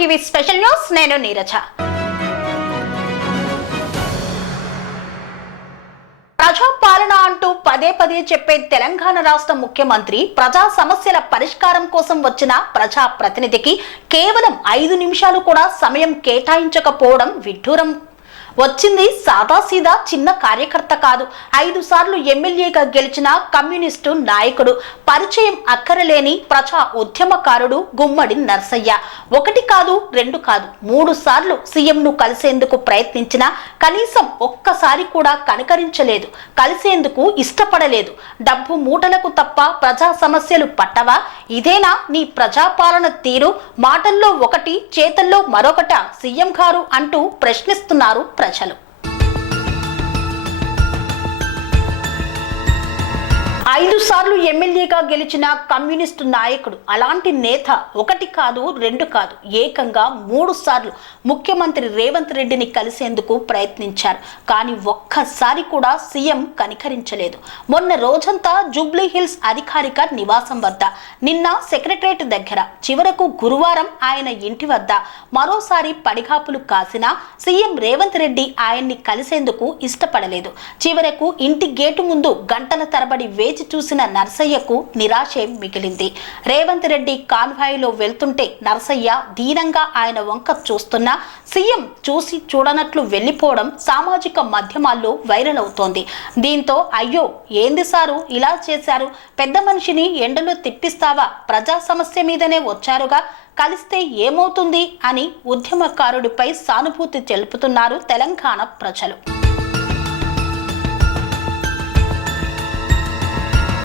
TV special news నేను నీరజ. ప్రజాపాలన అంటూ పదే పదే చెప్పే తెలంగాణ రాష్ట్ర ముఖ్యమంత్రి ప్రజా సమస్యల పరిష్కారం కోసం వచ్చిన ప్రజా ప్రతినిధికి కేవలం ఐదు నిమిషాలు కూడా సమయం కేటాయించకపోవడం విడ్డూరం వచ్చింది సాదాసీదా చిన్న కార్యకర్త కాదు. ఐదు సార్లు ఎమ్మెల్యేగా గెలిచిన కమ్యూనిస్టు నాయకుడు పరిచయం అక్కరలేని ప్రజా ఉద్యమకారుడు గుమ్మడి నర్సయ్య. ఒకటి కాదు రెండు కాదు మూడు సార్లు సీఎంను కలిసేందుకు ప్రయత్నించిన కనీసం ఒక్కసారి కూడా కనికరించలేదు. కలిసేందుకు ఇష్టపడలేదు. డబ్బు మూటలకు తప్ప ప్రజా సమస్యలు పట్టవా? ఇదేనా నీ ప్రజాపాలన తీరు? మాటల్లో ఒకటి చేతల్లో మరొకట సీఎం గారు అంటూ ప్రశ్నిస్తున్నారు ప్రజలు. ఐదు సార్లు ఎమ్మెల్యేగా గెలిచిన కమ్యూనిస్టు నాయకుడు. అలాంటి నేత ఒకటి కాదు రెండు కాదు. ఏకంగా మూడు సార్లు ముఖ్యమంత్రి రేవంత్ రెడ్డిని కలిసేందుకు ప్రయత్నించారు. కానీ ఒక్కసారి కూడా సీఎం కనికరించలేదు. మొన్న రోజంతా జూబ్లీ హిల్స్ అధికారిక నివాసం వద్ద నిన్న సెక్రటరేట్ దగ్గర చివరకు గురువారం ఆయన ఇంటి వద్ద మరోసారి పడిగాపులు కాసినా సీఎం రేవంత్ రెడ్డి ఆయన్ని కలిసేందుకు ఇష్టపడలేదు. చివరకు ఇంటి గేటు ముందు గంటల తరబడి వేచి చూసిన నర్సయ్యకు నిరాశే మిగిలింది. రేవంత్ రెడ్డి కాన్వాయ్లో వెళ్తుంటే నర్సయ్య దీనంగా ఆయన వంక చూస్తున్నా సీఎం చూసి చూడనట్లు వెళ్ళిపోవడం సామాజిక మాధ్యమాల్లో వైరల్ అవుతోంది. దీంతో అయ్యో ఏంది సారు ఇలా చేశారు పెద్ద మనిషిని ఎండలో తిప్పిస్తావా ప్రజా సమస్య మీదనే వచ్చారుగా కలిస్తే ఏమవుతుంది అని ఉద్యమకారుడిపై సానుభూతి తెలుపుతున్నారు తెలంగాణ ప్రజలు.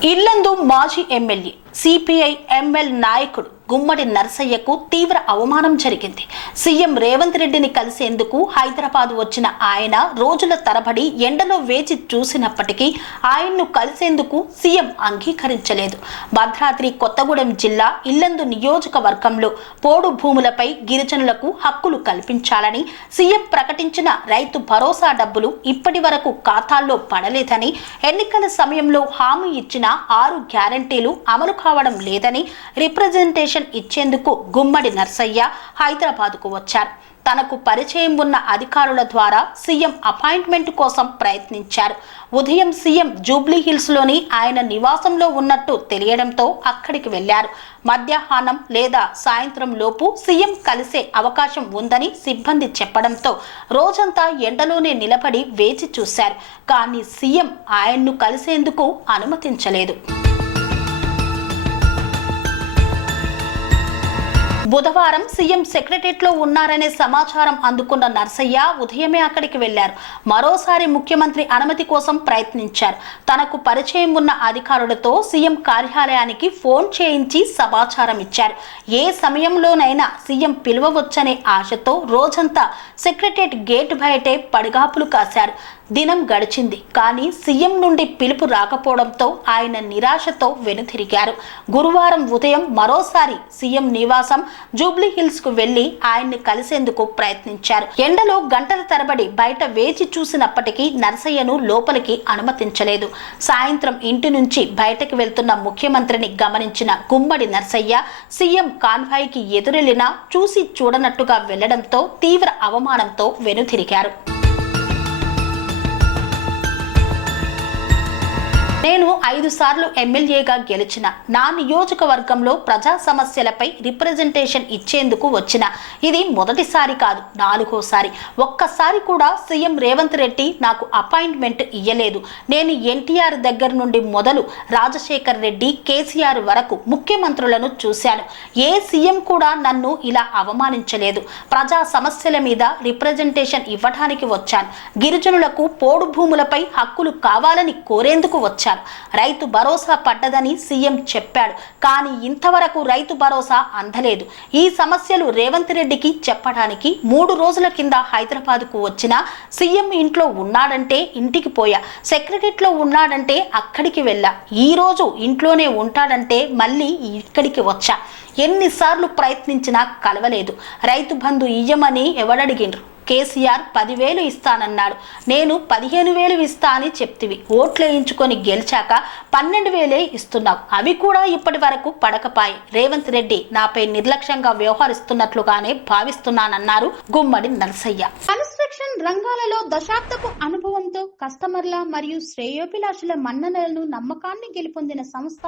ఇల్లందు మాజీ ఎమ్మెల్యే సిపిఐ ఎంఎల్ నాయకుడు గుమ్మడి నర్సయ్యకు తీవ్ర అవమానం జరిగింది. సీఎం రేవంత్ రెడ్డిని కలిసేందుకు హైదరాబాద్ వచ్చిన ఆయన రోజుల తరబడి ఎండలో వేచి చూసినప్పటికీ ఆయన్ను కలిసేందుకు సీఎం అంగీకరించలేదు. భద్రాద్రి కొత్తగూడెం జిల్లా ఇల్లందు నియోజకవర్గంలో పోడు భూములపై గిరిజనులకు హక్కులు కల్పించాలని సీఎం ప్రకటించిన రైతు భరోసా డబ్బులు ఇప్పటి వరకు ఖాతాల్లో పడలేదని ఎన్నికల సమయంలో హామీ ఇచ్చిన ఆరు గ్యారంటీలు అమలు కావడం లేదని రిప్రజెంటేషన్ ఇచ్చేందుకు గుమ్మడి నర్సయ్య హైదరాబాద్కు వచ్చారు. తనకు పరిచయం ఉన్న అధికారుల ద్వారా సీఎం అపాయింట్మెంట్ కోసం ప్రయత్నించారు. ఉదయం సీఎం జూబ్లీ హిల్స్లోని ఆయన నివాసంలో ఉన్నట్టు తెలియడంతో అక్కడికి వెళ్ళారు మధ్యాహ్నం లేదా సాయంత్రం లోపు సీఎం కలిసే అవకాశం ఉందని సిబ్బంది చెప్పడంతో రోజంతా ఎండలోనే నిలబడి వేచి చూశారు. కానీ సీఎం ఆయన్ను కలిసేందుకు అనుమతించలేదు. బుధవారం సీఎం సెక్రటరియట్లో ఉన్నారనే సమాచారం అందుకున్న నర్సయ్య ఉదయమే అక్కడికి వెళ్ళారు మరోసారి ముఖ్యమంత్రి అనుమతి కోసం ప్రయత్నించారు. తనకు పరిచయం ఉన్న అధికారులతో సీఎం కార్యాలయానికి ఫోన్ చేయించి సమాచారం ఇచ్చారు. ఏ సమయంలోనైనా సీఎం పిలువవచ్చనే ఆశతో రోజంతా సెక్రటరియట్ గేట్ బయటే పడిగాపులు కాశారు. దినం గడిచింది. కానీ సీఎం నుండి పిలుపు రాకపోవడంతో ఆయన నిరాశతో వెనుతిరిగారు. గురువారం ఉదయం మరోసారి సీఎం నివాసం జూబ్లీ హిల్స్కు వెళ్ళి ఆయన్ని కలిసేందుకు ప్రయత్నించారు. ఎండలో గంటల తరబడి బయట వేచి చూసినప్పటికీ నర్సయ్యను లోపలికి అనుమతించలేదు. సాయంత్రం ఇంటి నుంచి బయటకు వెళ్తున్న ముఖ్యమంత్రిని గమనించిన గుమ్మడి నర్సయ్య సీఎం కాన్వాయ్కి ఎదురెళ్ళినా చూసి చూడనట్టుగా వెళ్ళడంతో తీవ్ర అవమానంతో వెనుతిరిగారు. నేను ఐదు సార్లు ఎమ్మెల్యేగా గెలిచిన నా నియోజకవర్గంలో ప్రజా సమస్యలపై రిప్రజెంటేషన్ ఇచ్చేందుకు వచ్చిన. ఇది మొదటిసారి కాదు నాలుగోసారి. ఒక్కసారి కూడా సీఎం రేవంత్ రెడ్డి నాకు అపాయింట్మెంట్ ఇయ్యలేదు. నేను ఎన్టీఆర్ దగ్గర నుండి మొదలు రాజశేఖర్ రెడ్డి కేసీఆర్ వరకు ముఖ్యమంత్రులను చూశాను. ఏ సీఎం కూడా నన్ను ఇలా అవమానించలేదు. ప్రజా సమస్యల మీద రిప్రజెంటేషన్ ఇవ్వడానికి వచ్చాను. గిరిజనులకు పోడు భూములపై హక్కులు కావాలని కోరేందుకు వచ్చాను. రైతు భరోసా పడ్డదని సీఎం చెప్పాడు. కానీ ఇంతవరకు రైతు భరోసా అందలేదు. ఈ సమస్యలు రేవంత్ రెడ్డికి చెప్పడానికి మూడు రోజుల కింద హైదరాబాద్కు వచ్చిన సీఎం ఇంట్లో ఉన్నాడంటే ఇంటికి పోయా. సెక్రటరీలో ఉన్నాడంటే అక్కడికి వెళ్ళా. ఈ రోజు ఇంట్లోనే ఉంటాడంటే మళ్ళీ ఇక్కడికి వచ్చా. ఎన్నిసార్లు ప్రయత్నించినా కలవలేదు. రైతు బంధు ఇయ్యమని ఎవడడిగిండ్రు? కేసీఆర్ పదివేలు ఇస్తానన్నాడు. నేను పదిహేను వేలు ఇస్తా అని చెప్తివి. ఓట్లు వేయించుకొని గెలిచాక పన్నెండు వేలే ఇస్తున్నావు. అవి కూడా ఇప్పటి వరకు పడకపాయి. రేవంత్ రెడ్డి నాపై నిర్లక్ష్యంగా వ్యవహరిస్తున్నట్లుగానే భావిస్తున్నానన్నారు గుమ్మడి నరసయ్య. కన్స్ట్రక్షన్ రంగాలలో దశాబ్దపు అనుభవంతో కస్టమర్ల మరియు శ్రేయోభిలాషుల మన్ననలను నమ్మకాన్ని గెలుపొందిన సంస్థ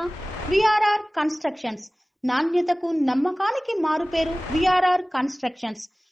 విఆర్ఆర్ కన్స్ట్రక్షన్స్. నాణ్యతకు నమ్మకానికి మారుపేరు VRR constructions.